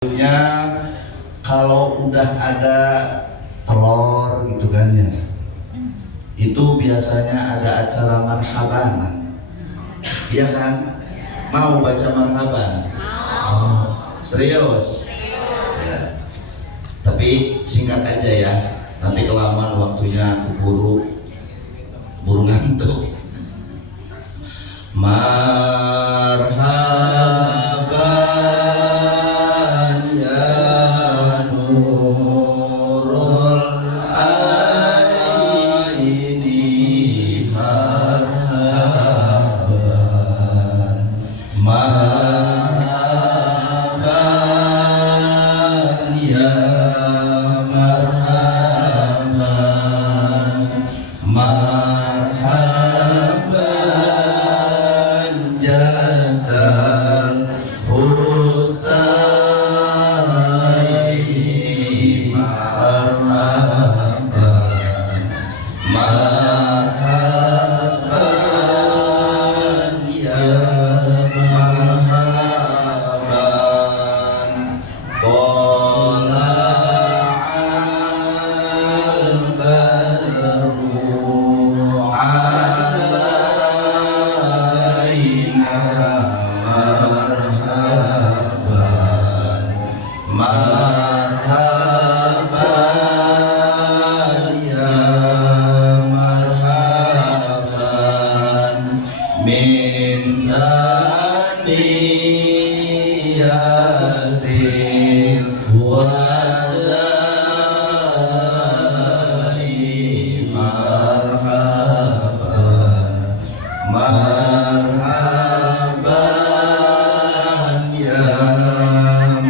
Tentunya kalau udah ada telur gitu kan ya, itu biasanya ada acara marhaban, iya kan? Mau baca marhaban? Serius? Ya. Tapi singkat aja ya, nanti kelamaan waktunya buru ngantuk. Marhaban ya nurul aini, marhaban marhaban ya marhaban marhaban jadal husaini, marhaban marhaban ya marhaban tola'al badru alaina, marhaban marhaban ya marhaban min saniyatil wadai, marhaban marhaban ya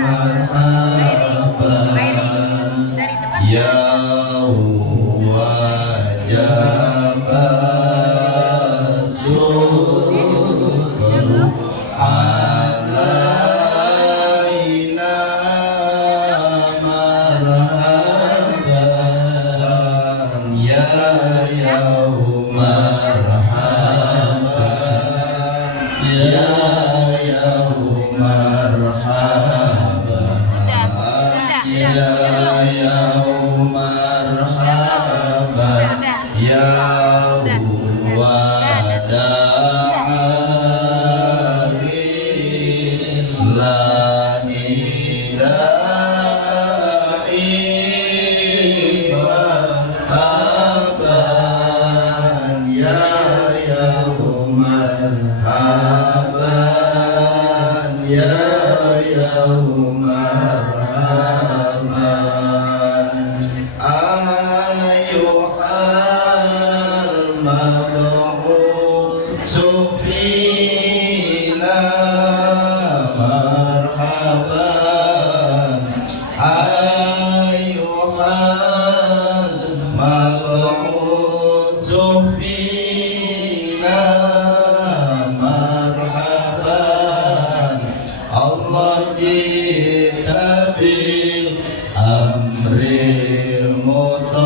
marhaban ya wajaba syukru alaina, marhaban ya marhaban ya marhaban ya marhaban ya wada'ali la ilahi, marhaban ya marhaban ya marhaban ayuhal mab'utsu fina, marhaban ayuhal mab'utsu fina, marhaban Allah jita bil amril muta'i,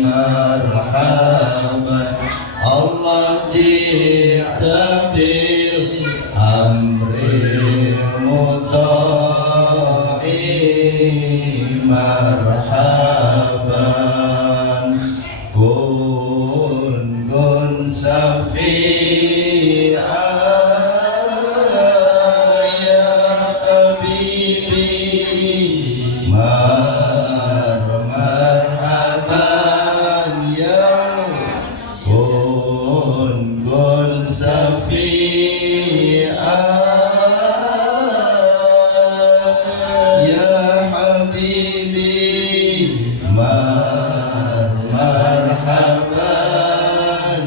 marhaban Allah jita bil amril muta'i, marhaban kun safi'an ya habibi, marhaban ya kun safi'an ya habibi, marhaban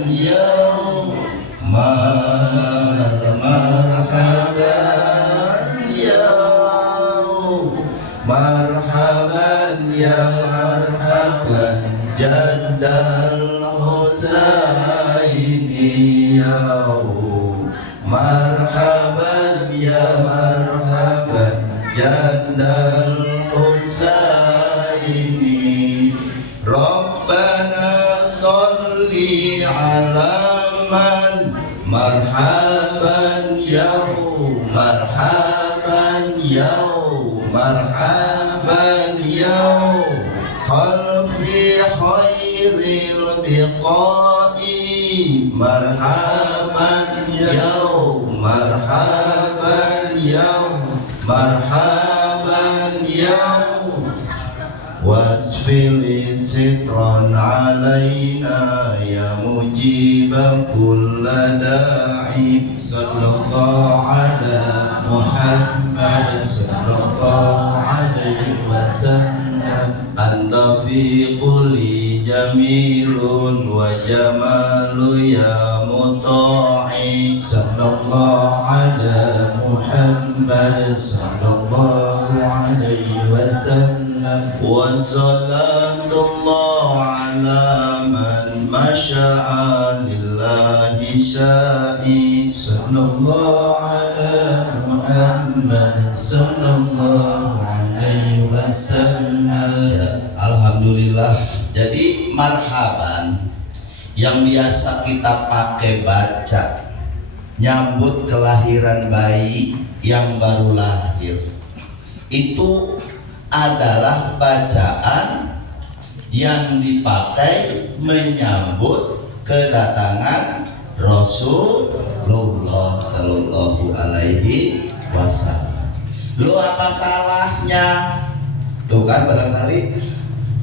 ya marhaban ya marhaban ya marhaban jadal husaini, ya marhaban ya marhaban jadal husaini, Rabbana sholli ala man marhaban ya marhaban yaum marhaban yaum qalbi khairil biqai marhaban yaum marhaban yaum marhaban yaum wasfili sitran alaina ya mujibah kulla da'i sallallahu ala Muhammad sallallahu alaihi wasallam anta fi quli jamilun wa jamalu ya muta'i sallallahu ala Muhammad sallallahu alaihi wasallam wa salatullah ala man masya'a lillahi sya'i sallallahu ala Muhammad sallallahu alaihi wasallam. Alhamdulillah. Jadi marhaban yang biasa kita pakai baca nyambut kelahiran bayi yang baru lahir itu adalah bacaan yang dipakai menyambut kedatangan Rasulullah Sallallahu Alaihi Wasallam. Lu apa salahnya? Tuh kan barangkali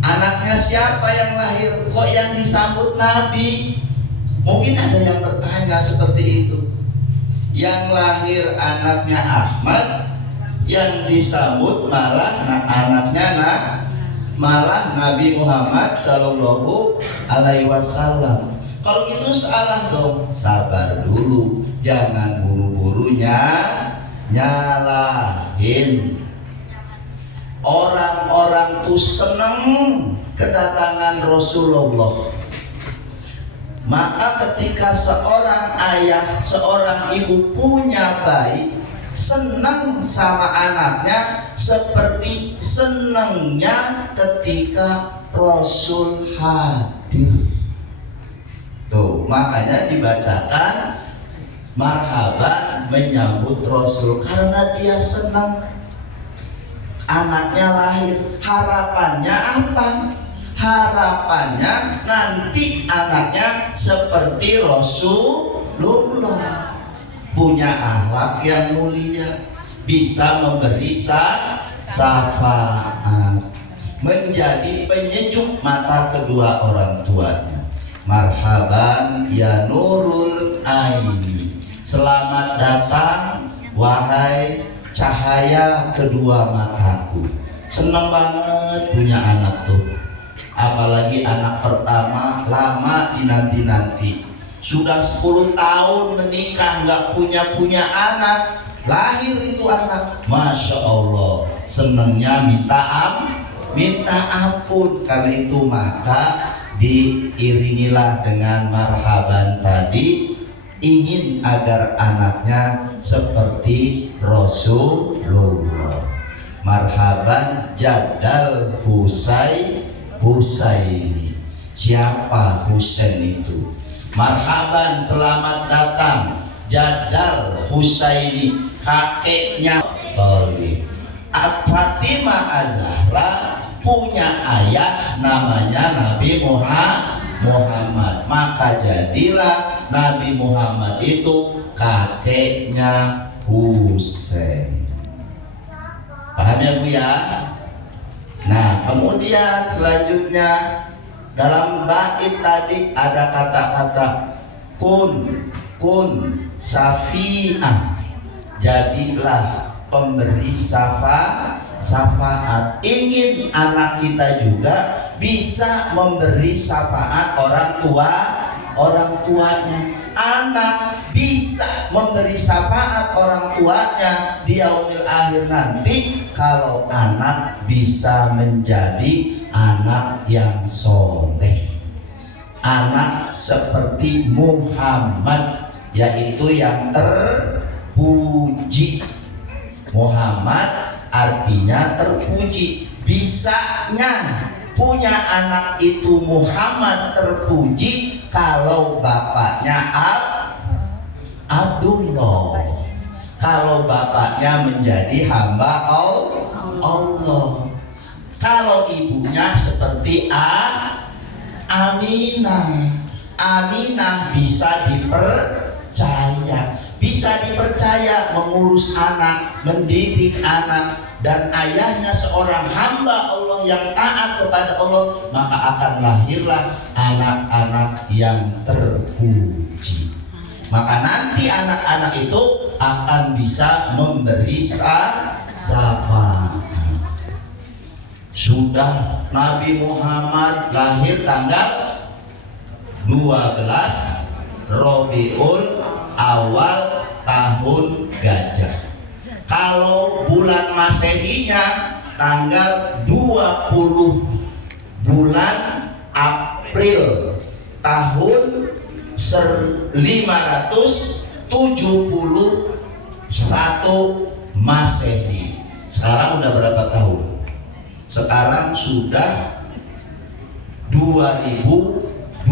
anaknya siapa yang lahir kok yang disambut Nabi? Mungkin ada yang bertanya seperti itu. Yang lahir anaknya Ahmad, yang disambut malah anaknya malah Nabi Muhammad Sallallahu Alaihi Wasallam. Kalau itu salah dong, sabar dulu, jangan buru-burunya nyalahin. Orang-orang tuh seneng kedatangan Rasulullah. Maka ketika seorang ayah, seorang ibu punya bayi, senang sama anaknya seperti senangnya ketika Rasul hadir. Tuh, makanya dibacakan marhaban menyambut Rasul karena dia senang anaknya lahir. Harapannya apa? Harapannya nanti anaknya seperti Rasulullah, punya akhlak yang mulia, bisa memberi syafaat, menjadi penyejuk mata kedua orang tuanya. Marhaban ya nurul aini, selamat datang wahai cahaya kedua mataku. Seneng banget punya anak tuh, apalagi anak pertama lama dinanti-nanti. Sudah 10 tahun menikah nggak punya anak, lahir itu anak, Masya Allah, senengnya minta ampun. Karena itu maka diiringilah dengan marhaban tadi, ingin agar anaknya seperti Rasulullah. Marhaban jadal Husaini. Siapa Husain itu? Marhaban, selamat datang jadal Husaini, kakeknya Thalib. Fatimah Az-Zahra punya ayah namanya Nabi Muhammad, maka jadilah Nabi Muhammad itu kakeknya Husain. Paham ya Bu ya? Nah, kemudian selanjutnya dalam bait tadi ada kata-kata kun safi'ah, jadilah pemberi syafaat. Ingin anak kita juga bisa memberi syafaat orang tuanya. Anak bisa memberi syafaat orang tuanya di yaumil akhir nanti kalau anak bisa menjadi anak yang soleh, anak seperti Muhammad, yaitu yang terpuji. Muhammad artinya terpuji. Bisanya punya anak itu Muhammad terpuji kalau bapaknya Abdullah, kalau bapaknya menjadi hamba Allah. Kalau ibunya seperti Aminah. Aminah bisa dipercaya mengurus anak, mendidik anak, dan ayahnya seorang hamba Allah yang taat kepada Allah, maka akan lahirlah anak-anak yang terpuji. Maka nanti anak-anak itu akan bisa memberi syafaat. Sudah Nabi Muhammad lahir tanggal 12 Rabiul Awal tahun Gajah. Kalau bulan Masehinya tanggal 20 bulan April tahun 571 Masehi. Sekarang udah berapa tahun? Sekarang sudah 2024.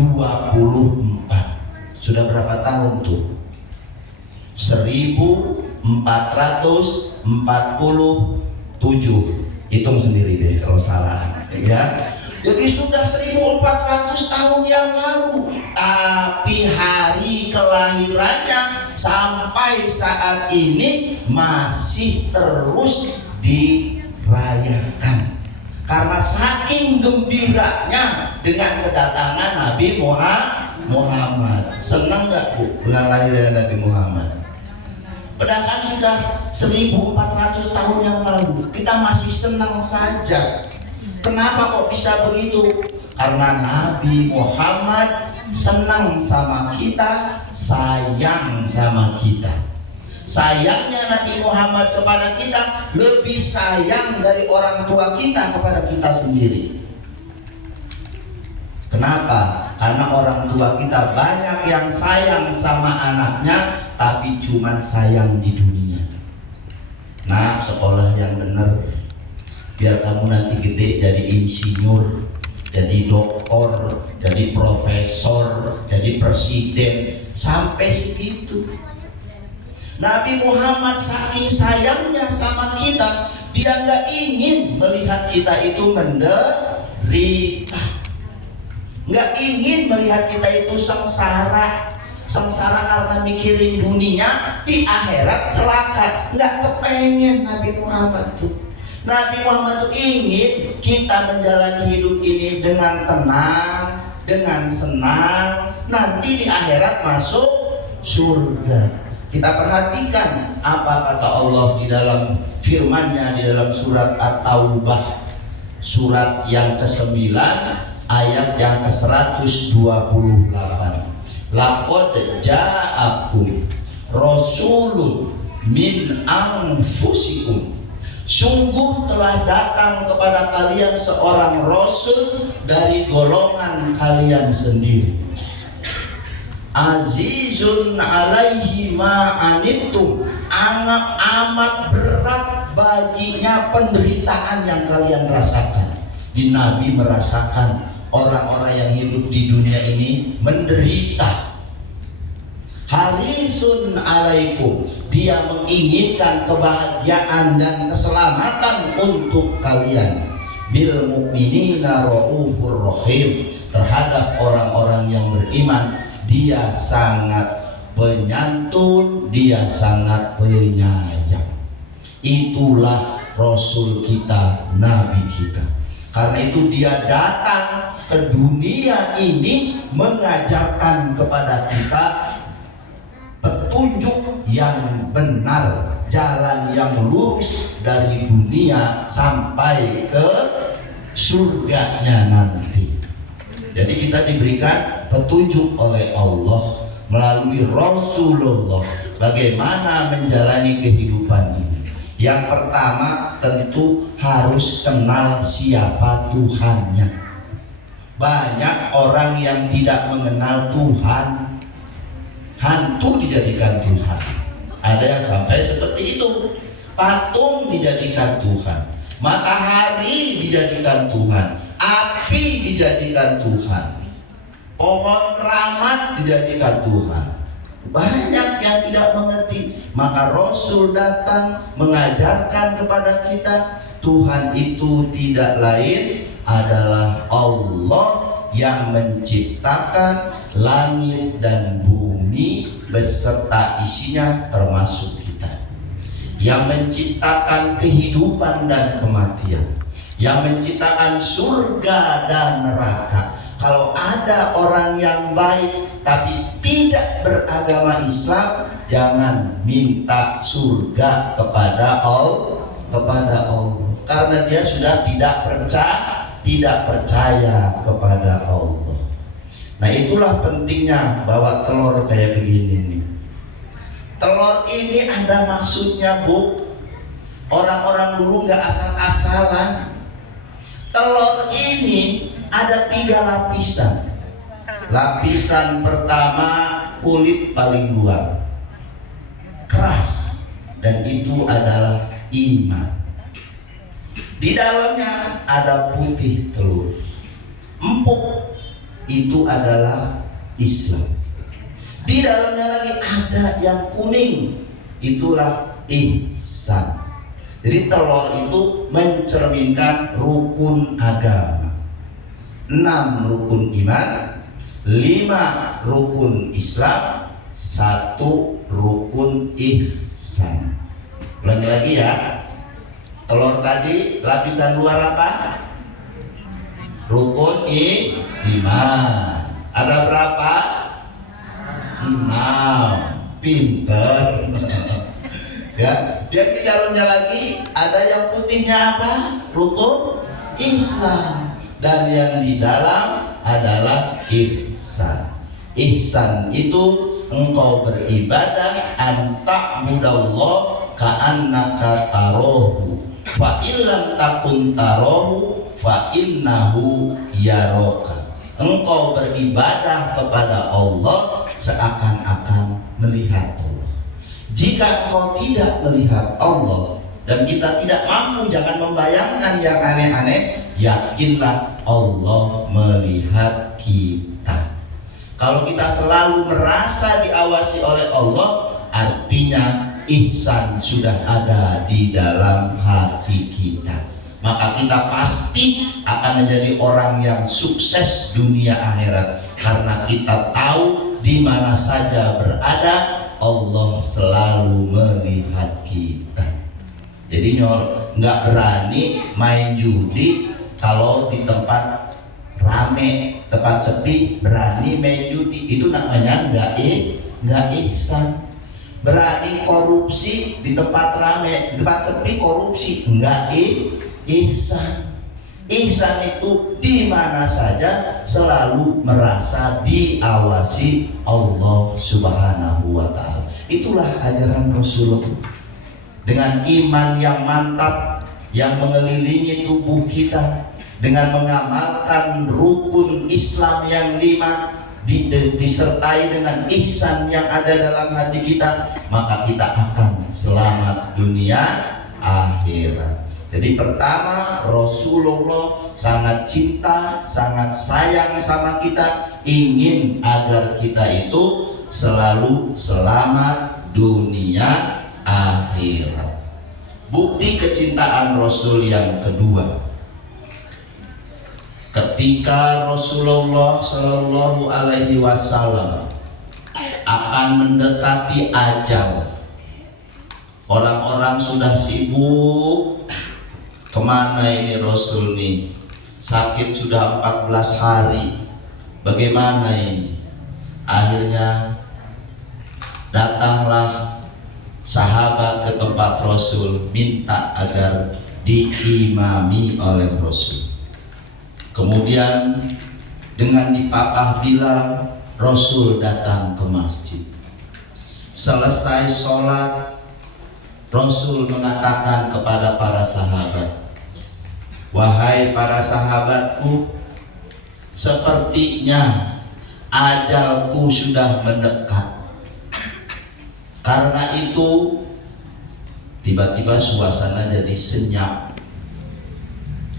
Sudah berapa tahun tuh? 1447. Hitung sendiri deh kalau salah ya. Jadi sudah 1400 tahun yang lalu. Tapi hari kelahirannya sampai saat ini masih terus dirayakan. Karena saking gembiranya dengan kedatangan Nabi Muhammad. Senang nggak Bu dengan lahirnya Nabi Muhammad? Padahal sudah 1400 tahun yang lalu, kita masih senang saja. Kenapa kok bisa begitu? Karena Nabi Muhammad senang sama kita, sayang sama kita. Sayangnya Nabi Muhammad kepada kita lebih sayang dari orang tua kita kepada kita sendiri. Kenapa? Karena orang tua kita banyak yang sayang sama anaknya, tapi cuman sayang di dunia. Nah, sekolah yang benar, biar kamu nanti gede jadi insinyur, jadi doktor, jadi profesor, jadi presiden, sampai segitu. Nabi Muhammad saking sayangnya sama kita, dia nggak ingin melihat kita itu menderita, nggak ingin melihat kita itu sengsara karena mikirin dunia, di akhirat celaka. Nggak kepengen Nabi Muhammad tuh. Nabi Muhammad tuh ingin kita menjalani hidup ini dengan tenang, dengan senang, nanti di akhirat masuk surga. Kita perhatikan apa kata Allah di dalam firman-Nya di dalam surat At-Taubah, surat yang ke-9 ayat yang ke-128. Laqad ja'akum rasulun min anfusikum. Sungguh telah datang kepada kalian seorang rasul dari golongan kalian sendiri. Azizun alaihi ma'anittum, amat berat baginya penderitaan yang kalian rasakan. Di Nabi merasakan orang-orang yang hidup di dunia ini menderita. Harisun alaikum, dia menginginkan kebahagiaan dan keselamatan untuk kalian. Bil mu'minina raufur rahim, terhadap orang-orang yang beriman dia sangat penyantun, dia sangat penyayang. Itulah Rasul kita, Nabi kita. Karena itu dia datang ke dunia ini mengajarkan kepada kita petunjuk yang benar, jalan yang lurus dari dunia sampai ke surganya nanti. Jadi kita diberikan petunjuk oleh Allah melalui Rasulullah bagaimana menjalani kehidupan ini. Yang pertama tentu harus kenal siapa Tuhannya. Banyak orang yang tidak mengenal Tuhan, hantu dijadikan Tuhan. Ada yang sampai seperti itu. Patung dijadikan Tuhan, matahari dijadikan Tuhan, api dijadikan Tuhan, pohon keramat dijadikan Tuhan. Banyak yang tidak mengerti. Maka Rasul datang mengajarkan kepada kita, Tuhan itu tidak lain adalah Allah yang menciptakan langit dan bumi beserta isinya termasuk kita, yang menciptakan kehidupan dan kematian, yang menciptakan surga dan neraka. Kalau ada orang yang baik tapi tidak beragama Islam, jangan minta surga kepada Allah, karena dia sudah tidak percaya kepada Allah. Nah, itulah pentingnya bawa telur kayak begini nih. Telur ini ada maksudnya, Bu. Orang-orang dulu nggak asal-asalan. Telur ini ada 3 lapisan. Lapisan pertama kulit paling luar, keras, dan itu adalah iman. Di dalamnya ada putih telur, empuk, itu adalah Islam. Di dalamnya lagi ada yang kuning, itulah ihsan. Jadi telur itu mencerminkan rukun agama. 6 rukun iman, 5 rukun Islam, 1 rukun ihsan. Ulangi lagi ya. Telur tadi lapisan luar apa? Rukun iman. Ada berapa? 6. Pinter. Ya, yang di dalamnya lagi ada yang putihnya apa? Rukun Islam. Dan yang di dalam adalah ihsan. Ihsan itu engkau beribadah anta'budallah ka'annaka tarahu fa illam takun tarahu fa innahu yaraka. Engkau beribadah kepada Allah seakan-akan melihat Allah. Jika engkau tidak melihat Allah dan kita tidak mampu, jangan membayangkan yang aneh-aneh, yakinlah Allah melihat kita. Kalau kita selalu merasa diawasi oleh Allah, artinya ihsan sudah ada di dalam hati kita. Maka kita pasti akan menjadi orang yang sukses dunia akhirat, karena kita tahu di mana saja berada, Allah selalu melihat kita. Jadi nggak berani main judi kalau di tempat rame, tempat sepi berani main judi, itu namanya nggak ihsan. Berani korupsi di tempat rame, di tempat sepi korupsi, nggak ihsan. Ihsan itu di mana saja selalu merasa diawasi Allah Subhanahu wa Ta'ala. Itulah ajaran Rasulullah. Dengan iman yang mantap yang mengelilingi tubuh kita, dengan mengamalkan rukun Islam yang 5, disertai dengan ihsan yang ada dalam hati kita, maka kita akan selamat dunia akhirat. Jadi pertama, Rasulullah sangat cinta, sangat sayang sama kita, ingin agar kita itu selalu selamat dunia akhirat. Bukti kecintaan Rasul yang kedua, ketika Rasulullah Shallallahu Alaihi Wasallam akan mendekati ajal, orang-orang sudah sibuk. Kemana ini Rasul nih? Sakit sudah 14 hari. Bagaimana ini? Akhirnya datanglah sahabat ke tempat Rasul, minta agar diimami oleh Rasul. Kemudian dengan dipapah Bilal, Rasul datang ke masjid. Selesai sholat, Rasul mengatakan kepada para sahabat, wahai para sahabatku, sepertinya ajalku sudah mendekat. Karena itu tiba-tiba suasana jadi senyap,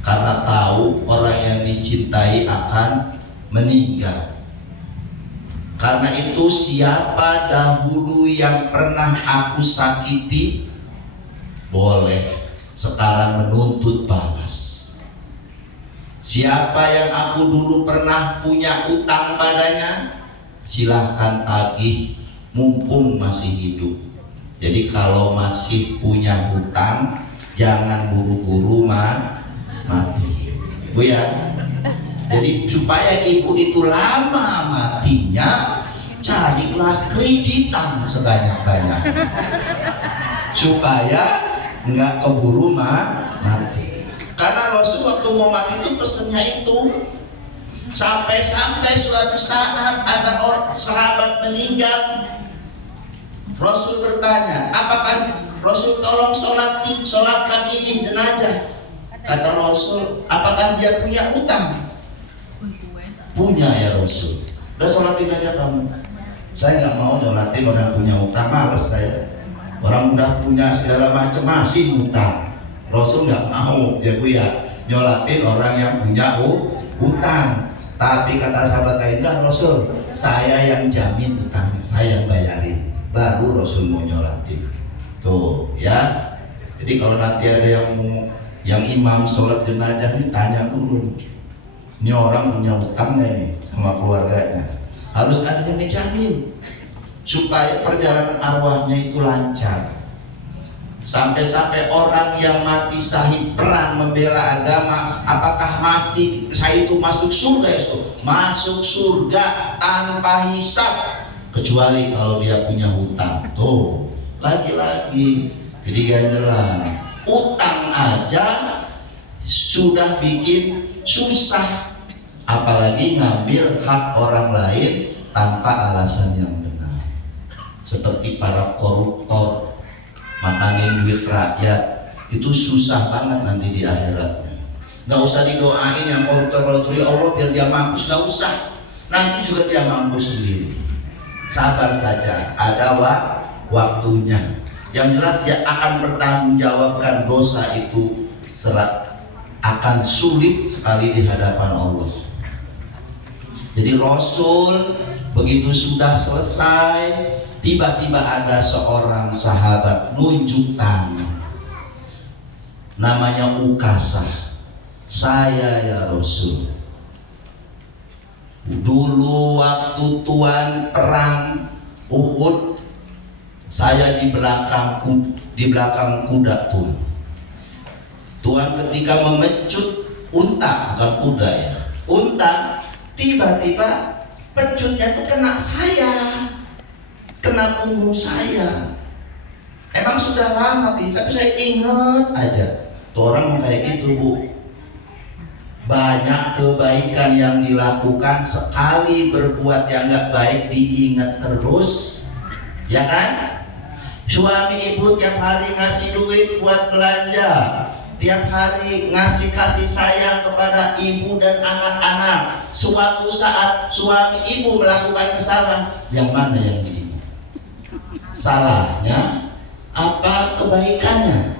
karena tahu orang yang dicintai akan meninggal. Karena itu siapa dahulu yang pernah aku sakiti, boleh sekarang menuntut balas. Siapa yang aku dulu pernah punya utang padanya, silahkan tagih mumpung masih hidup. Jadi kalau masih punya hutang, jangan buru-buru mati, Bu ya. Jadi supaya ibu itu lama matinya, carilah kreditan sebanyak-banyak supaya nggak keburu mati. Karena Rasul waktu mau mati itu pesennya itu, sampai suatu saat ada orang sahabat meninggal, Rasul bertanya, apakah Rasul tolong sholatkan ini jenazah? Kata Rasul, apakah dia punya utang? Punya ya Rasul. Udah sholatin aja kamu. Saya nggak mau sholatin orang punya utang, males saya. Orang udah punya segala macam masih utang. Rasul nggak mau, jadi ya nyolatin orang yang punya utang. Tapi kata sahabat lain, dah Rasul, saya yang jamin utangnya, saya yang bayarin. Baru Rasul mau nyolatin. Tuh ya. Jadi kalau nanti ada yang imam sholat jenazah ini tanya dulu, ini orang punya utang nggak nih sama keluarganya? Harus ada yang dijamin supaya perjalanan arwahnya itu lancar. Sampai-sampai orang yang mati syahid perang membela agama, apakah mati syahid itu masuk surga ya? Masuk surga tanpa hisab, kecuali kalau dia punya hutang. Tuh lagi-lagi jadi ganjelan, utang aja sudah bikin susah, apalagi ngambil hak orang lain tanpa alasan yang benar. Seperti para koruptor makanin duit rakyat, itu susah banget nanti di akhiratnya. Nggak usah didoain yang koruptor ya Allah biar dia mampus, nggak usah, nanti juga dia mampus sendiri. Sabar saja, ada waktunya. Yang jelas dia akan bertanggungjawabkan dosa itu akan sulit sekali di hadapan Allah. Jadi Rasul begitu sudah selesai, tiba-tiba ada seorang sahabat nunjuk tangan, namanya Ukasah. Saya ya Rasul, dulu waktu Tuhan perang Uhud, saya di belakang kuda Tuhan. Tuhan ketika memecut unta, bukan kuda ya, unta, tiba-tiba pecutnya itu kena saya, kena punggung saya. Emang sudah lama tapi saya ingat aja. Tuh orang kayak gitu Bu. Banyak kebaikan yang dilakukan, sekali berbuat yang nggak baik diingat terus, ya kan? Suami ibu tiap hari ngasih duit buat belanja, tiap hari ngasih kasih sayang kepada ibu dan anak-anak. Suatu saat suami ibu melakukan kesalahan, yang mana yang diingat? Salahnya apa kebaikannya?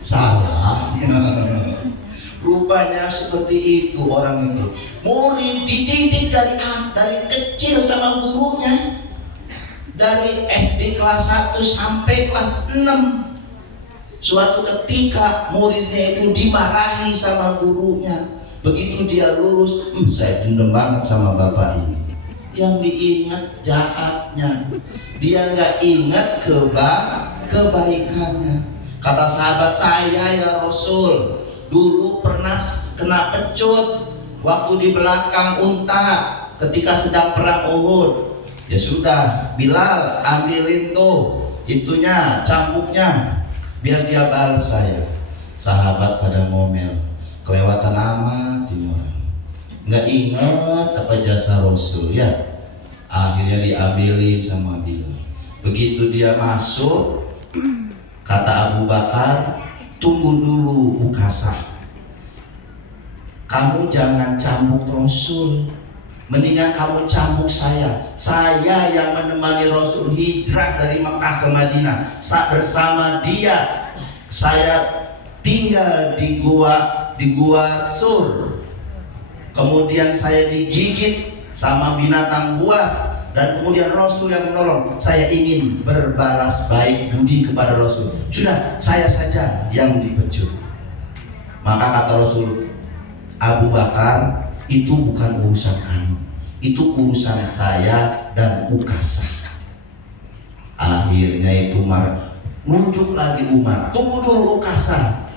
Salah. Rupanya seperti itu orang itu. Murid dididik dari kecil sama gurunya, dari SD kelas 1 sampai kelas 6. Suatu ketika muridnya itu dimarahi sama gurunya. Begitu dia lulus, saya dendam banget sama bapak ini. Yang diingat jahatnya, dia nggak ingat kebaikannya. Kata sahabat, saya ya Rasul, dulu pernah kena pecut waktu di belakang unta ketika sedang perang Uhud. Ya sudah, Bilal ambilin tuh itunya, cambuknya, biar dia balas saya. Sahabat pada ngomel, kelewatan amat ini orang, nggak ingat apa jasa Rasul ya. Akhirnya diambilin sama Bilal. Begitu dia masuk, kata Abu Bakar, tunggu dulu Ukasah, kamu jangan cambuk Rasul, mendingan kamu cambuk saya. Saya yang menemani Rasul hijrah dari Mekah ke Madinah. Saat bersama dia saya tinggal di gua Sur. Kemudian saya digigit sama binatang buas. dan kemudian Rasul yang menolong. Saya ingin berbalas baik budi kepada Rasul. Sudah, saya saja yang dipecut. Maka kata Rasul, Abu Bakar, itu bukan urusan kamu, itu urusan saya dan Ukasah. Akhirnya itu Umar nunjuk lagi Umar, tunggu dulu Ukasah,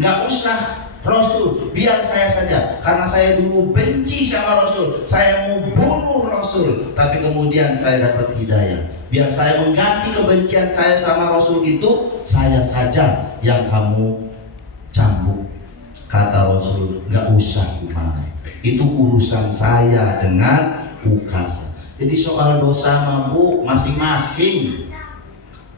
nggak usah Rasul, biar saya saja, karena saya dulu benci sama Rasul, saya mau bunuh Rasul, tapi kemudian saya dapat hidayah. Biar saya mengganti kebencian saya sama Rasul itu, saya saja yang kamu cambuk. Kata Rasul, nggak usah Umar, itu urusan saya dengan Ukasah. Jadi soal dosa mabuk masing-masing.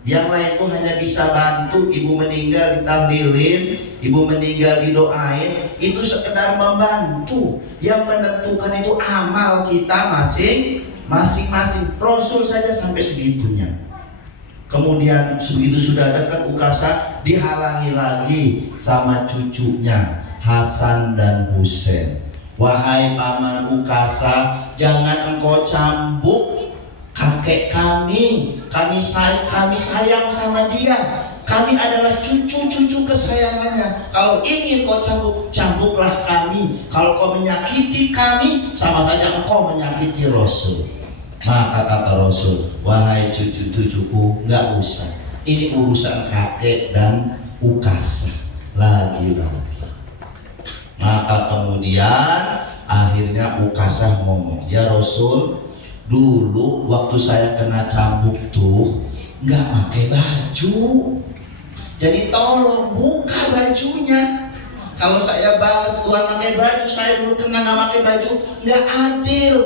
Yang lain tuh hanya bisa bantu, ibu meninggal ditahlilin, ibu meninggal didoain, itu sekedar membantu. Yang menentukan itu amal kita masing-masing. Rasul saja sampai segitunya. Kemudian begitu sudah dekat Ukasah, dihalangi lagi sama cucunya Hasan dan Husain. Wahai paman Ukasah, jangan engkau cambuk kakek kami sayang sama dia, kami adalah cucu-cucu kesayangannya. Kalau ingin kau cambuk, cambuklah kami. Kalau kau menyakiti kami, sama saja engkau menyakiti Rasul. Maka kata Rasul, wahai cucu-cucuku, nggak usah, ini urusan kakek dan Ukasah lagi-lagi. Maka kemudian akhirnya Ukasah ngomong, ya Rasul, dulu waktu saya kena cambuk tuh nggak pakai baju, jadi tolong buka bajunya. Kalau saya balas Tuhan pakai baju, saya dulu kena nggak pakai baju, nggak adil.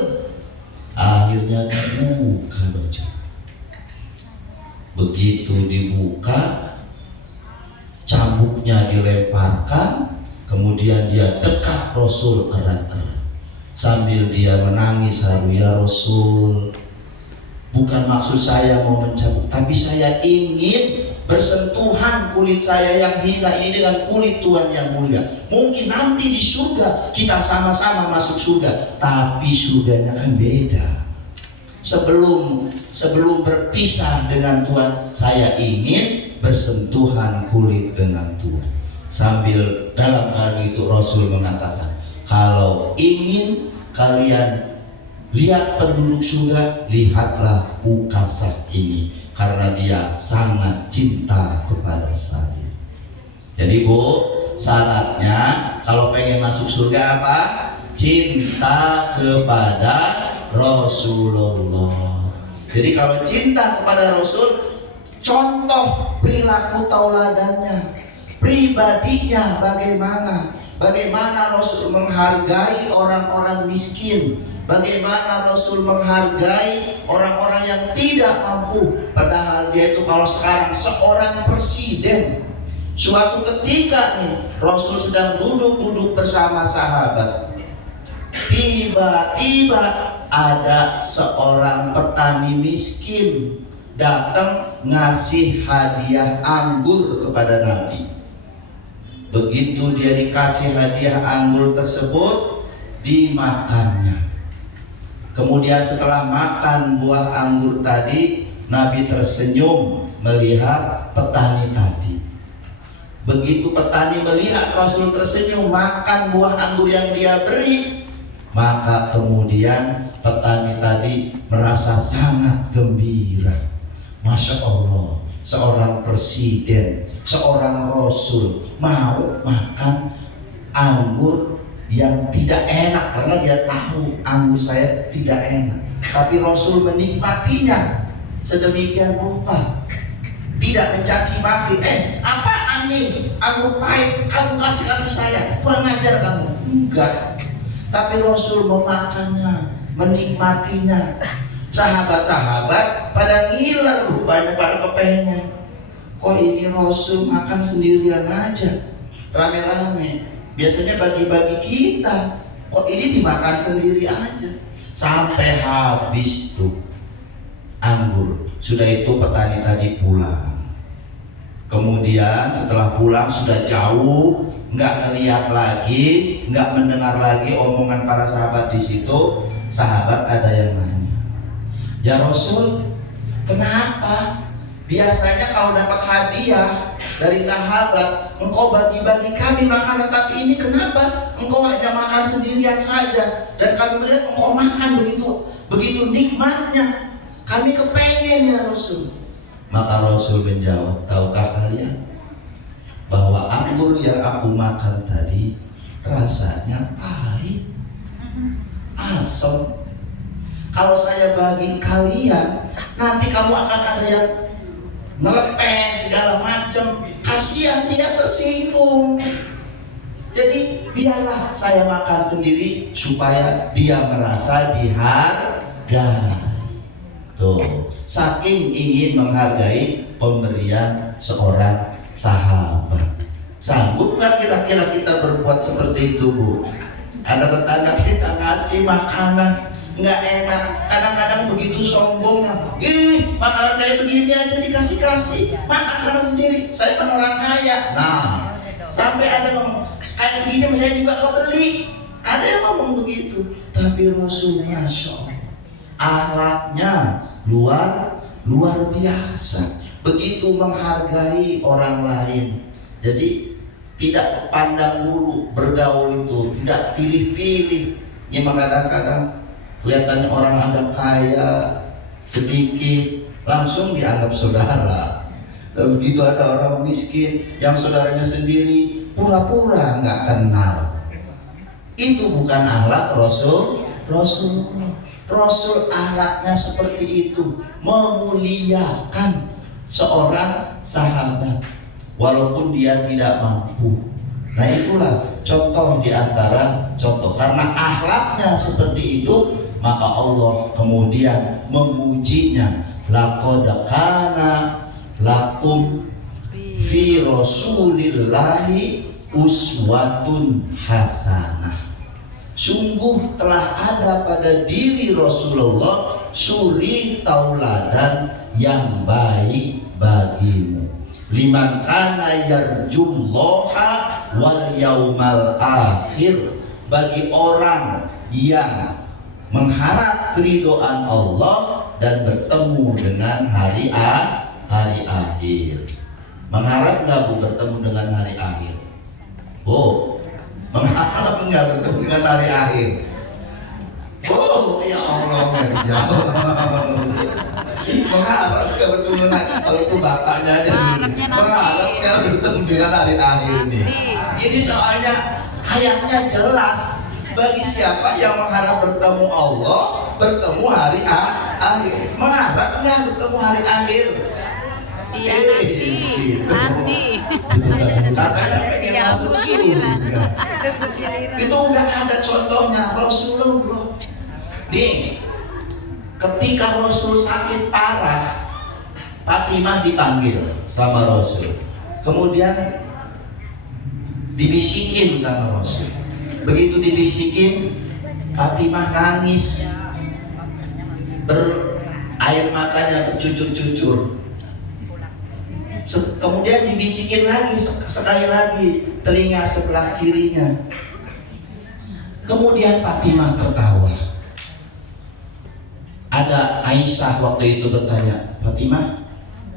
Akhirnya dibuka baju. Begitu dibuka, cambuknya dilemparkan, kemudian dia dekat Rasul erat-erat. Sambil dia menangis, ya Rasul, bukan maksud saya mau mencabuk, tapi saya ingin bersentuhan kulit saya yang hina ini dengan kulit Tuhan yang mulia. Mungkin nanti di surga kita sama-sama masuk surga, tapi surganya kan beda. Sebelum berpisah dengan Tuhan, saya ingin bersentuhan kulit dengan Tuhan. Sambil dalam hal itu Rasul mengatakan, kalau ingin kalian lihat penduduk surga, lihatlah Ukasah ini, karena dia sangat cinta kepada saya. Jadi Bu, syaratnya kalau pengen masuk surga apa? Cinta kepada Rasulullah. Jadi kalau cinta kepada Rasul, contoh perilaku tauladannya, pribadinya bagaimana? Bagaimana Rasul menghargai orang-orang miskin, bagaimana Rasul menghargai orang-orang yang tidak mampu. Padahal dia itu kalau sekarang seorang presiden. Suatu ketika nih Rasul sedang duduk-duduk bersama sahabat, tiba-tiba ada seorang petani miskin datang ngasih hadiah anggur kepada Nabi. Begitu dia dikasih hadiah anggur tersebut, dimakannya. Kemudian setelah makan buah anggur tadi, Nabi tersenyum melihat petani tadi. Begitu petani melihat Rasul tersenyum makan buah anggur yang dia beri, maka kemudian petani tadi merasa sangat gembira. Masya Allah, seorang presiden, seorang Rasul mau makan anggur yang tidak enak, karena dia tahu anggur saya tidak enak, tapi Rasul menikmatinya sedemikian rupa, tidak mencaci maki. Apaan nih, anggur pahit kamu kasih saya, kurang ajar kamu. Enggak, tapi Rasul memakannya, menikmatinya. Sahabat-sahabat pada ngiler, rupanya pada kepengen. Kok ini Rasul makan sendirian aja, rame-rame. Biasanya bagi-bagi kita, kok ini dimakan sendiri aja. Sampai habis tuh anggur. Sudah itu petani tadi pulang. Kemudian setelah pulang sudah jauh, nggak ngeliat lagi, nggak mendengar lagi omongan para sahabat di situ. Sahabat ada yang nanya, Ya Rasul, kenapa? Biasanya kalau dapat hadiah dari sahabat, engkau bagi-bagi kami makanan, tapi ini kenapa engkau hanya makan sendirian saja? Dan kami melihat engkau makan begitu nikmatnya. Kami kepengen ya Rasul. Maka Rasul menjawab, tahukah kalian bahwa anggur yang aku makan tadi rasanya pahit, asam. Kalau saya bagi kalian, nanti kamu akan ada yang ngelepeh segala macam. Kasihan dia tersinggung. Jadi biarlah saya makan sendiri supaya dia merasa dihargai. Tuh, saking ingin menghargai pemberian seorang sahabat. Sanggup nggak kira-kira kita berbuat seperti itu, Bu? Ada tetangga kita ngasih makanan nggak enak, kadang-kadang begitu sombongnya, ih makanan kayak begini aja dikasih-kasih, makan sana sendiri, saya kan orang kaya. Nah, sampai ada ngomong kayak begini saya juga kau beli, ada yang ngomong begitu. Tapi Rasul, Masya Allah, akhlaknya luar biasa, begitu menghargai orang lain. Jadi tidak pandang bulu bergaul itu, tidak pilih-pilih. Memang kadang-kadang kelihatannya orang agak kaya sedikit langsung dianggap saudara. Dan begitu ada orang miskin yang saudaranya sendiri pura-pura nggak kenal. Itu bukan akhlak Rasul. Rasul akhlaknya seperti itu, memuliakan seorang sahabat walaupun dia tidak mampu. Nah itulah contoh di antara contoh, karena akhlaknya seperti itu maka Allah kemudian memujinya. Laqad kana lakum fi rasulillahi uswatun hasanah. Sungguh telah ada pada diri Rasulullah suri tauladan yang baik bagimu. Liman kana yarjullaha wal yaumal akhir, bagi orang yang mengharap keridhaan Allah dan bertemu dengan hari akhir. Mengharap nggak Bu bertemu dengan hari akhir? Bu, mengharap nggak bertemu dengan hari akhir? Oh ya Allah, nggak dijawab. Mengharap nggak bertemu lagi? Kalau itu bapaknya aja dulu. Mengharap nggak bertemu dengan hari akhir nih? Ini soalnya ayatnya jelas. Bagi siapa yang mengharap bertemu Allah, bertemu hari akhir. Mengharap nggak bertemu hari akhir? Iya, nanti. Katanya pengen masuk surga. Itu udah ada contohnya Rasulullah. Nih, ketika Rasul sakit parah, Fatimah dipanggil sama Rasul. Kemudian dibisikin sama Rasul. Begitu dibisikin, Fatimah nangis, air matanya bercucur-cucur. Kemudian dibisikin lagi sekali lagi telinga sebelah kirinya. Kemudian Fatimah tertawa. Ada Aisyah waktu itu bertanya, Fatimah,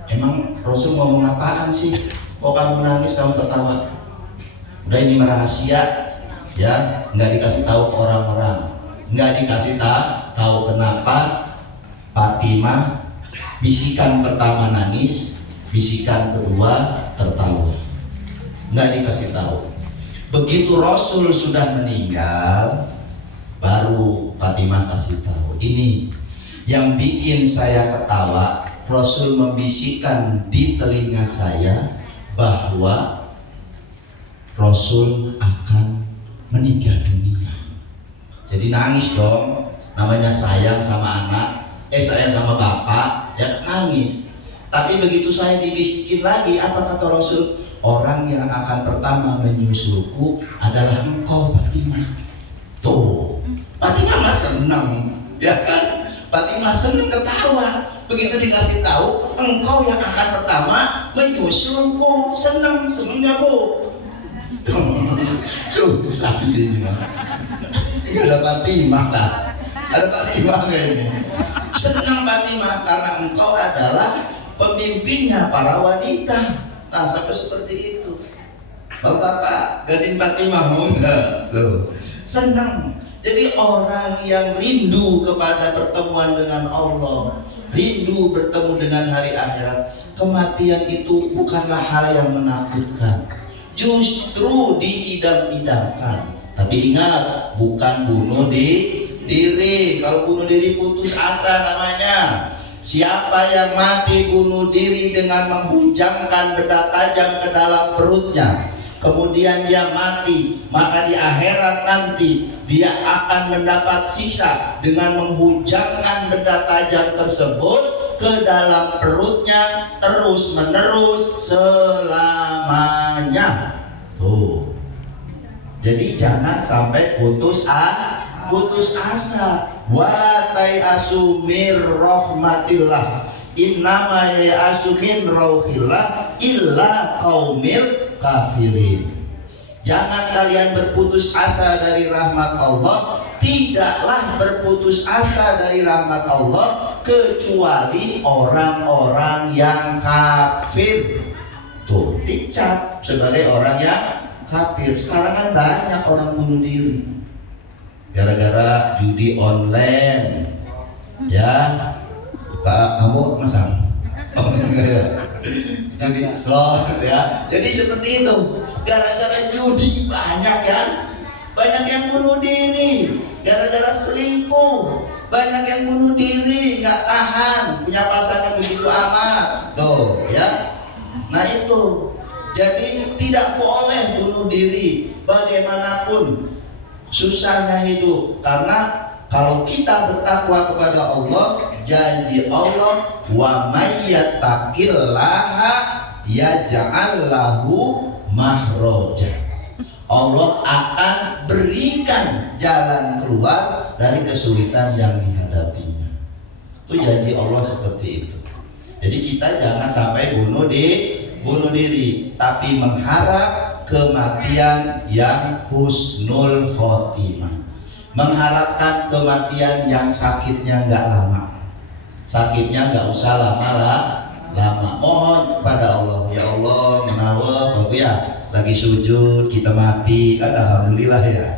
emang Rasul ngomong apaan sih? Kok kamu nangis, kamu tertawa? Udah ini rahasia, ya, nggak dikasih tahu ke orang-orang, nggak dikasih tahu kenapa Fatimah bisikan pertama nangis, bisikan kedua tertawa, nggak dikasih tahu. Begitu Rasul sudah meninggal, baru Fatimah kasih tahu. Ini yang bikin saya ketawa. Rasul membisikkan di telinga saya bahwa Rasul akan meninggal dunia. Jadi nangis dong, namanya sayang sama anak, sayang sama bapak, ya nangis. Tapi begitu saya dibisikin lagi, apa kata Rasul? Orang yang akan pertama menyusulku adalah engkau, Fatimah. Tuh, Fatimah nggak senang, ya kan? Fatimah senang, ketawa. Begitu dikasih tahu, engkau yang akan pertama menyusulku, senang nggak Bu? Susah sih, nggak ada Fatimah lah. Ada Fatimah nggak ini? Senang Fatimah karena engkau adalah pemimpinnya para wanita. Nah, sampai seperti itu. Bapak-bapak, gading Fatimah mau enggak? Tuh. Senang. Jadi orang yang rindu kepada pertemuan dengan Allah, rindu bertemu dengan hari akhirat, kematian itu bukanlah hal yang menakutkan, justru diidam-idamkan. Tapi ingat, bukan bunuh diri. Kalau bunuh diri putus asa namanya. Siapa yang mati bunuh diri dengan menghujamkan benda tajam ke dalam perutnya, kemudian dia mati, maka di akhirat nanti dia akan mendapat siksa dengan menghujamkan benda tajam tersebut ke dalam perutnya terus menerus selamanya. Tuh. Jadi jangan sampai putus asa. Wala tayasu mir rahmatillah, innama yayasu min rauhillah illa qaumil kafirin. Jangan kalian berputus asa dari rahmat Allah, tidaklah berputus asa dari rahmat Allah kecuali orang-orang yang kafir. Tuh, dicap sebagai orang yang kafir. Sekarang kan banyak orang bunuh diri gara-gara judi online. Ya, Pak, kamu masang? Oh, judi slot ya. Jadi seperti itu. Gara-gara judi banyak yang bunuh diri. Gara-gara selingkuh banyak yang bunuh diri, nggak tahan punya pasangan begitu amat. Tuh ya. Nah itu. Jadi tidak boleh bunuh diri bagaimanapun susahnya hidup, karena kalau kita bertakwa kepada Allah, janji Allah, wa may yattaqillaha yaj'al lahu mahroja. Allah akan berikan jalan keluar dari kesulitan yang dihadapinya. Itu janji Allah seperti itu. Jadi kita jangan sampai bunuh diri, tapi mengharap kematian yang husnul khotimah, mengharapkan kematian yang sakitnya nggak lama, sakitnya nggak usah lama. Mohon kepada Allah, ya Allah menawa bapak ya lagi sujud kita mati kan, alhamdulillah ya.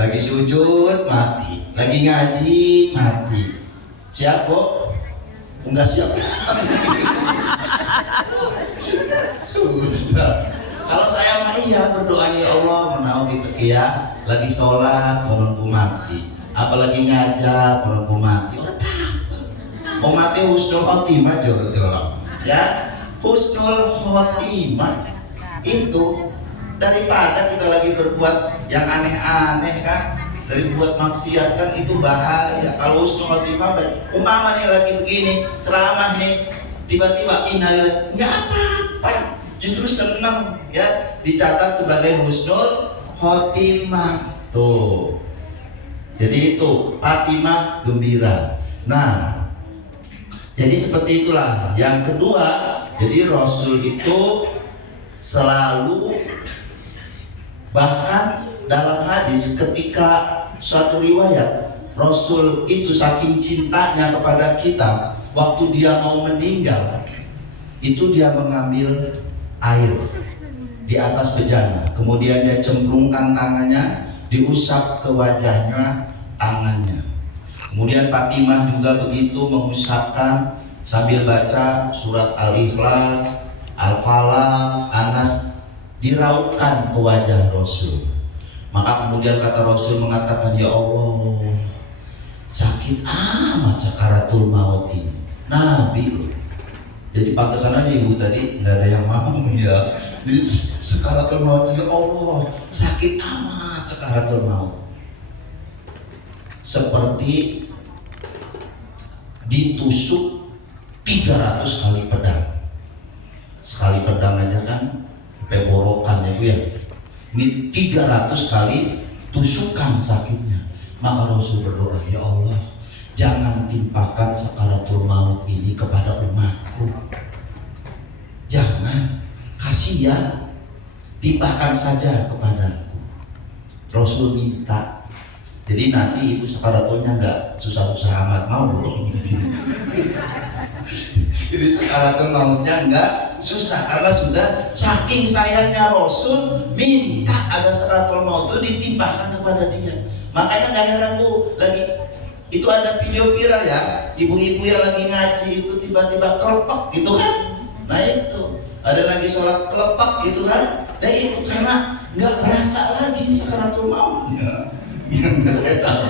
Lagi sujud mati, lagi ngaji mati, siap kok? Enggak siap. Susah. Kalau saya mah iya berdoa, ya Allah menawa gitu ya, lagi sholat menunggu mati, apalagi ngajak menunggu mati. Oh mati husnul khotimah jelas ya, husnul khotimah itu daripada kita lagi berbuat yang aneh-aneh kan, dari buat maksiat kan itu bahaya. Kalau husnul khotimah, umpamanya lagi begini ceramah nih, tiba-tiba innalillahi, nggak apa-apa, justru senang ya, dicatat sebagai husnul khotimah. Tuh, jadi itu Fatimah gembira. Nah, jadi seperti itulah. Yang kedua, jadi Rasul itu selalu, bahkan dalam hadis ketika suatu riwayat, Rasul itu saking cintanya kepada kita, waktu dia mau meninggal itu dia mengambil air di atas bejana, kemudian dia cemplungkan tangannya, diusap ke wajahnya tangannya. Kemudian Fatimah juga begitu, mengusapkan sambil baca surat Al-Ikhlas, Al-Falaq, Anas, dirautkan ke wajah Rasul. Maka kemudian kata Rasul mengatakan, ya Allah, sakit amat sakaratul maut ini. Nabi loh. Jadi pantesan aja ibu tadi nggak ada yang mau ya. Jadi sakaratul maut, ya Allah, sakit amat sakaratul maut. Seperti ditusuk 300 kali pedang. Sekali pedang aja kan peborokan ya. Ini 300 kali tusukan sakitnya. Maka Rasul berdoa, ya Allah, jangan timpakan sakaratul maut ini kepada umatku. Jangan, kasihan, timpakan saja kepadaku. Rasul minta. Jadi nanti ibu sekaratonya nggak susah-susah amat mau loh. Jadi sekaratul mautnya nggak susah karena sudah saking sayangnya Rasul minta ada sekaratul maut itu ditimpakan kepada dia. Makanya nggak heran Bu, lagi itu ada video viral ya, ibu-ibu yang lagi ngaji itu tiba-tiba kelepek gitu kan. Nah itu ada lagi sholat kelepek gitu kan. Nah itu karena nggak berasa lagi sekaratul mautnya. Yang saya tahu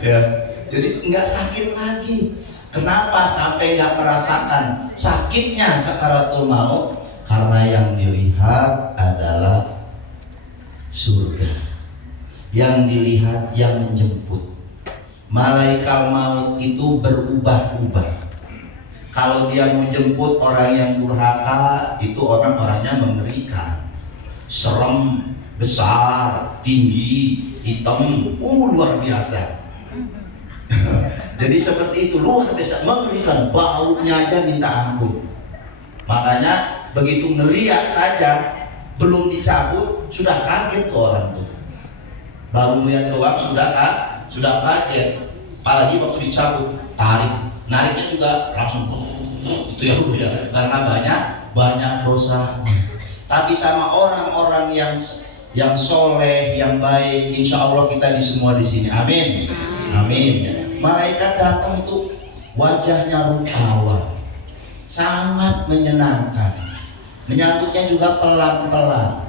ya, jadi nggak sakit lagi. Kenapa sampai nggak merasakan sakitnya sakaratul maut? Karena yang dilihat adalah surga, yang dilihat yang menjemput. Malaikat maut itu berubah-ubah. Kalau dia mau jemput orang yang durhaka, itu orang-orangnya mengerikan, serem, besar, tinggi, hitam, luar biasa. Jadi seperti itu, luar biasa mengerikan, baunya aja minta ampun. Makanya begitu ngelihat saja belum dicabut sudah kaget tuh orang tuh. Baru melihat doang sudah kaget. Apalagi waktu dicabut, nariknya juga langsung itu ya Bu ya, karena banyak dosa. Tapi sama orang-orang yang soleh, yang baik, insya Allah kita semua di sini. Amin. Amin. Malaikat datang itu wajahnya rupawan, sangat menyenangkan. Menyambutnya juga pelan-pelan.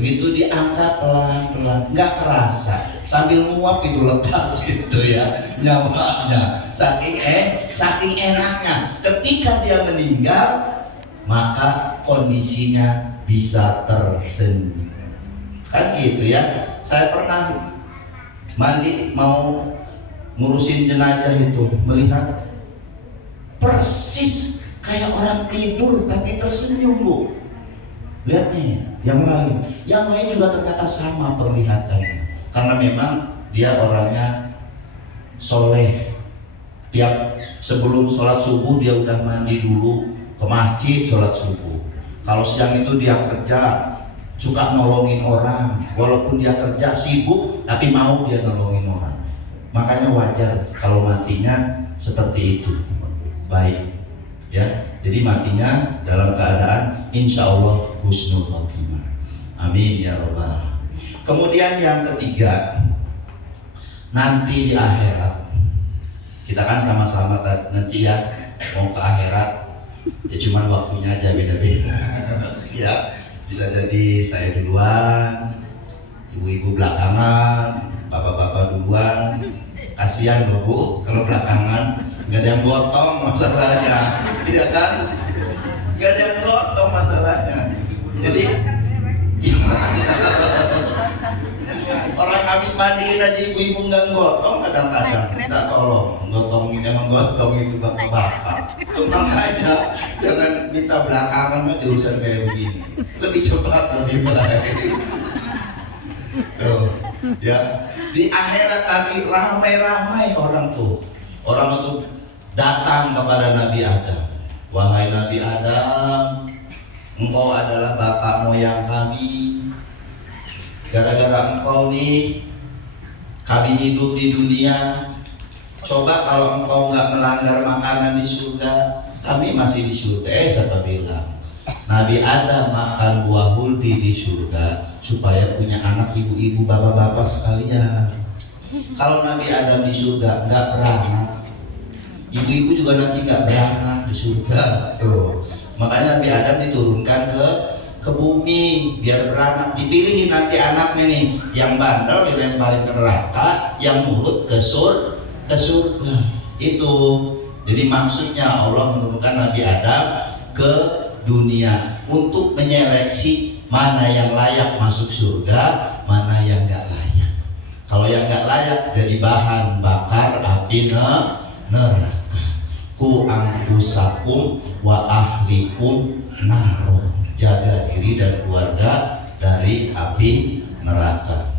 Begitu diangkat pelan-pelan, nggak kerasa. Sambil nguap itu lepas itu ya nyawanya. Saking enaknya. Ketika dia meninggal, maka kondisinya bisa tersenyum. Kan gitu ya. Saya pernah mandi mau ngurusin jenazah itu, melihat persis kayak orang tidur tapi tersenyum Bu. Lihat nih, yang lain juga ternyata sama perlihatannya. Karena memang dia orangnya soleh. Tiap sebelum sholat subuh dia udah mandi dulu, ke masjid sholat subuh. Kalau siang itu dia kerja, suka nolongin orang. Walaupun dia kerja sibuk, tapi mau dia nolongin orang. Makanya wajar kalau matinya seperti itu, baik ya. Jadi matinya dalam keadaan insya Allah husnul khotimah. Amin ya robbal. Kemudian yang ketiga, nanti di akhirat kita kan sama-sama nanti ya mau ke akhirat, ya cuman waktunya aja beda-beda. Ya bisa jadi saya duluan, ibu-ibu belakangan, bapak-bapak duluan. Kasihan loh Bu, kalau belakangan nggak ada yang gotong masalahnya, iya kan? Nggak ada yang gotong masalahnya. Jadi orang habis mandiin aja ibu-ibu nggak gotong, kadang-kadang kita tolong gotongin, jangan gotong itu bapak-bapak. Makanya jangan minta belakangan mah jurusan kayak begini, lebih cepat lebih baik. Tuh, ya di akhirat tadi ramai-ramai orang tuh datang kepada Nabi Adam. Wahai Nabi Adam, engkau adalah bapak moyang kami. Gara-gara engkau nih kami hidup di dunia. Coba kalau engkau nggak melanggar makanan di surga, kami masih di surga. Siapa bilang Nabi Adam makan buah huldi di surga supaya punya anak, ibu-ibu, bapak-bapak sekalian. Kalau Nabi Adam di surga nggak beranak, ibu-ibu juga nanti nggak beranak di surga. Tuh, makanya Nabi Adam diturunkan ke bumi biar beranak. Dipilihin nanti anaknya nih, yang bandel dilemparin ke neraka, yang nurut ke surga. Itu jadi maksudnya Allah menurunkan Nabi Adam ke dunia untuk menyeleksi mana yang layak masuk surga, mana yang nggak layak. Kalau yang nggak layak jadi bahan bakar api neraka. Ku anfusakum wa ahlikum naro. Jaga diri dan keluarga dari api neraka.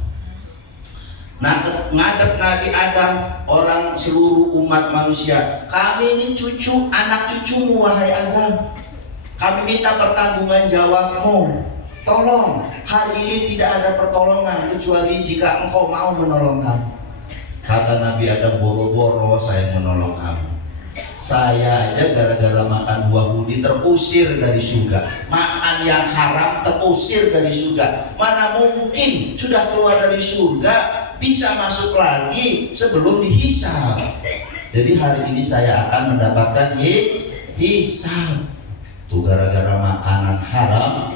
Ngadep Nabi Adam, orang seluruh umat manusia. Kami ini cucu, anak cucumu wahai Adam. Kami minta pertanggungan jawabmu. Tolong, hari ini tidak ada pertolongan kecuali jika engkau mau menolong kami. Kata Nabi Adam, boro-boro saya menolong kamu. Saya aja gara-gara makan buah budi terusir dari surga. Makan yang haram terusir dari surga. Mana mungkin sudah keluar dari surga bisa masuk lagi sebelum dihisab. Jadi hari ini saya akan mendapatkan hisab. Tuh gara-gara makanan haram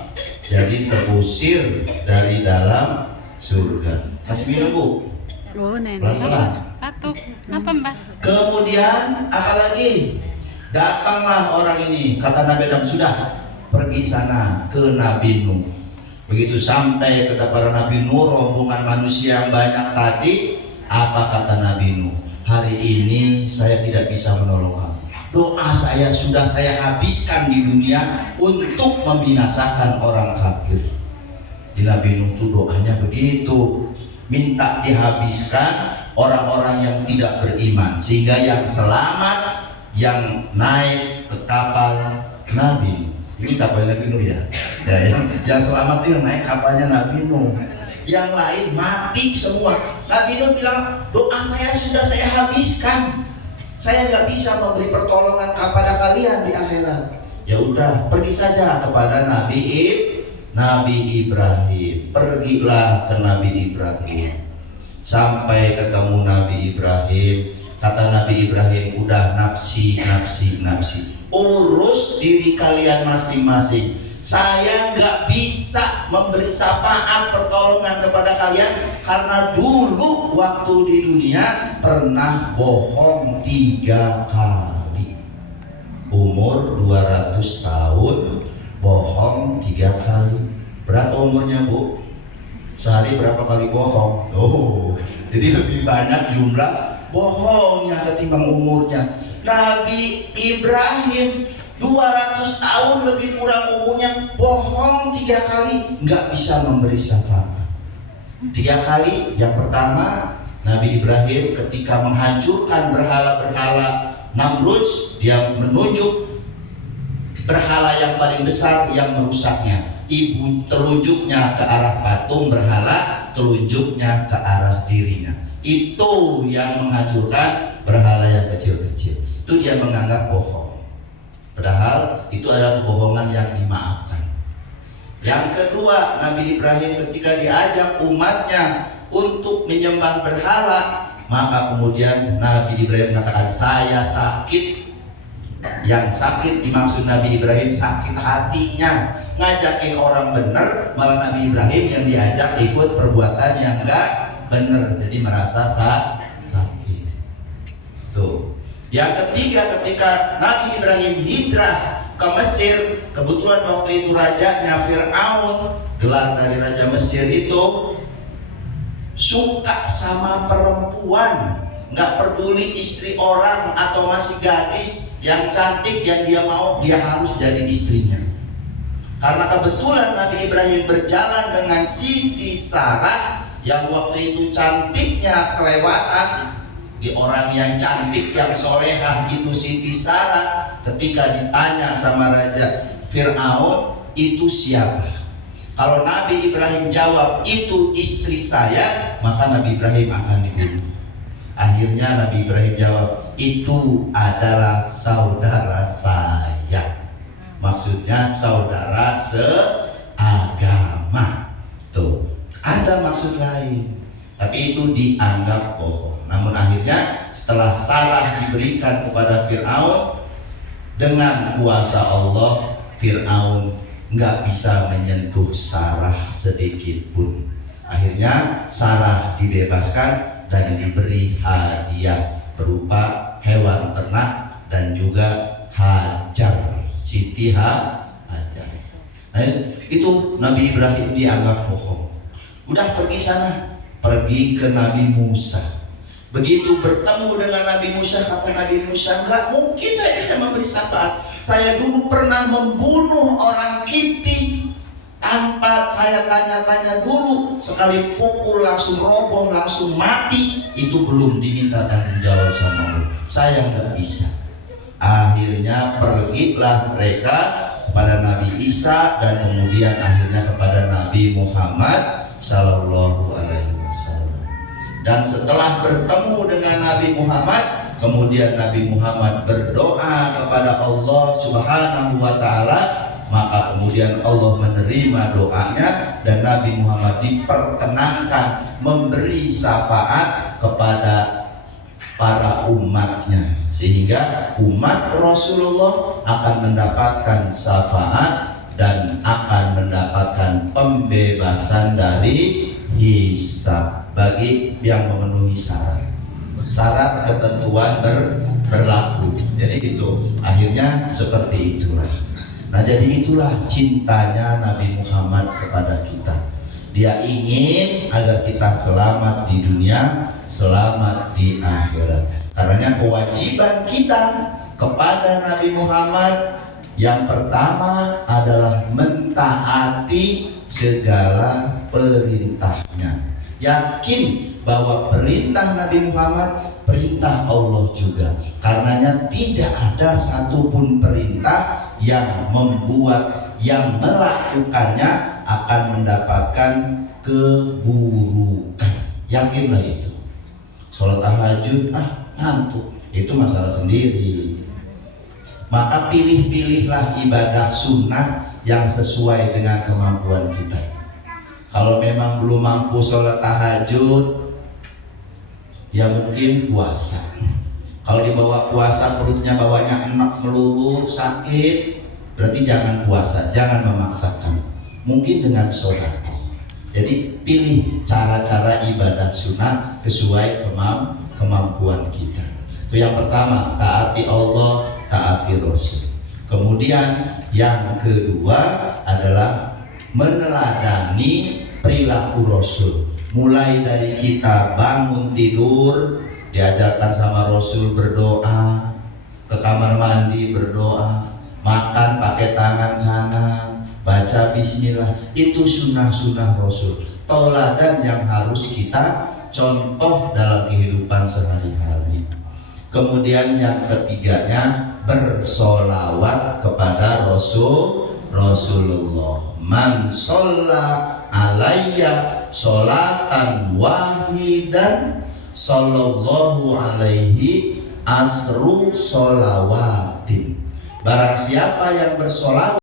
jadi terusir dari dalam surga. Kasih minum, Bu. Oh, nenek. Pelan-pelan. Batuk. Apa, Mbak? Kemudian apalagi? Datanglah orang ini, kata Nabi Adam, sudah pergi sana ke Nabi Nuh. Begitu sampai kepada Nabi Nuh, rombongan manusia yang banyak tadi, apa kata Nabi Nuh? Hari ini saya tidak bisa menolong kamu. Doa saya sudah saya habiskan di dunia untuk membinasakan orang kafir. Di Nabi Nuh itu doanya begitu, minta dihabiskan orang-orang yang tidak beriman, sehingga yang selamat yang naik ke kapal Nabi Nuh. Ini kapal Nabi Nuh ya. Yang selamat itu yang naik kapalnya Nabi Nuh. Yang lain mati semua. Nabi Nuh bilang, doa saya sudah saya habiskan. Saya nggak bisa memberi pertolongan kepada kalian di akhirat. Ya udah, pergi saja kepada Nabi Ibrahim. Pergilah ke Nabi Ibrahim. Sampai ketemu Nabi Ibrahim, kata Nabi Ibrahim, udah nafsi, urus diri kalian masing-masing. Saya nggak bisa memberi syafaat pertolongan kepada kalian karena dulu waktu di dunia pernah bohong 3 kali. Umur 200 tahun bohong 3 kali. Berapa umurnya, Bu? Sehari berapa kali bohong? Oh, jadi lebih banyak jumlah bohongnya ketimbang umurnya. Nabi Ibrahim 200 tahun lebih kurang umurnya, bohong 3 kali, nggak bisa memberi syafaat. 3 kali. Yang pertama, Nabi Ibrahim ketika menghancurkan berhala-berhala Namrud, dia menunjuk berhala yang paling besar yang merusaknya. Ibu telunjuknya ke arah patung berhala, telunjuknya ke arah dirinya. Itu yang menghancurkan berhala yang kecil-kecil. Itu dia menganggap bohong. Padahal itu adalah kebohongan yang dimaafkan. Yang kedua, Nabi Ibrahim ketika diajak umatnya untuk menyembah berhala, maka kemudian Nabi Ibrahim mengatakan, saya sakit. Yang sakit dimaksud Nabi Ibrahim sakit hatinya, ngajakin orang benar, malah Nabi Ibrahim yang diajak ikut perbuatan yang enggak benar, jadi merasa sakit. Tuh. Yang ketiga, ketika Nabi Ibrahim hijrah ke Mesir, kebetulan waktu itu rajanya Fir'aun, gelar dari raja Mesir itu suka sama perempuan, nggak peduli istri orang atau masih gadis, yang cantik yang dia mau dia harus jadi istrinya. Karena kebetulan Nabi Ibrahim berjalan dengan Siti Sarah yang waktu itu cantiknya kelewatan. Di orang yang cantik yang solehah itu Siti Sarah, ketika ditanya sama Raja Fir'aun, itu siapa? Kalau Nabi Ibrahim jawab itu istri saya, maka Nabi Ibrahim akan dibunuh. Akhirnya Nabi Ibrahim jawab, itu adalah saudara saya. Maksudnya saudara seagama. Tuh, ada maksud lain, tapi itu dianggap bohong. Namun akhirnya setelah Sarah diberikan kepada Fir'aun, dengan kuasa Allah, Fir'aun nggak bisa menyentuh Sarah sedikit pun. Akhirnya Sarah dibebaskan dan diberi hadiah berupa hewan ternak dan juga Hajar, Siti Hajar. Nah, itu Nabi Ibrahim dianggap bohong. Udah pergi sana, pergi ke Nabi Musa. Begitu bertemu dengan Nabi Musa, kata Nabi Musa, nggak mungkin saya bisa memberi syafaat. Saya dulu pernah membunuh orang Kipti tanpa saya tanya-tanya dulu, sekali pukul langsung roboh, langsung mati. Itu belum diminta tanggung jawab sama Allah. Saya nggak bisa. Akhirnya pergilah mereka kepada Nabi Isa dan kemudian akhirnya kepada Nabi Muhammad Sallallahu Alaihi Wasallam. Dan setelah bertemu dengan Nabi Muhammad, kemudian Nabi Muhammad berdoa kepada Allah Subhanahu wa Ta'ala, maka kemudian Allah menerima doanya dan Nabi Muhammad diperkenankan memberi syafaat kepada para umatnya, sehingga umat Rasulullah akan mendapatkan syafaat dan akan mendapatkan pembebasan dari hisab bagi yang memenuhi syarat ketentuan berlaku. Jadi itu akhirnya seperti itulah. Nah, jadi itulah cintanya Nabi Muhammad kepada kita. Dia ingin agar kita selamat di dunia, selamat di akhirat. Karena kewajiban kita kepada Nabi Muhammad yang pertama adalah mentaati segala perintahnya. Yakin bahwa perintah Nabi Muhammad perintah Allah juga. Karenanya tidak ada satupun perintah yang membuat yang melakukannya akan mendapatkan keburukan. Yakinlah itu. Sholat tahajud, ngantuk, itu masalah sendiri. Maka pilih-pilihlah ibadah sunnah yang sesuai dengan kemampuan kita. Kalau memang belum mampu sholat tahajud, ya mungkin puasa. Kalau dibawa puasa perutnya bawanya enak melulu, sakit, berarti jangan puasa, jangan memaksakan. Mungkin dengan sholat. Jadi pilih cara-cara ibadah sunnah sesuai kemampuan kita. Itu yang pertama, taati Allah, taati Rasul. Kemudian yang kedua adalah meneladani perilaku Rasul. Mulai dari kita bangun tidur, diajarkan sama Rasul berdoa, ke kamar mandi berdoa, makan pakai tangan kanan, baca bismillah. Itu sunnah-sunnah Rasul, tauladan yang harus kita contoh dalam kehidupan sehari-hari. Kemudian yang ketiganya, bersolawat kepada Rasulullah. Man sholla alayya sholatan wahidan sallallahu alaihi asru sholawatin. Barang siapa yang bersolawat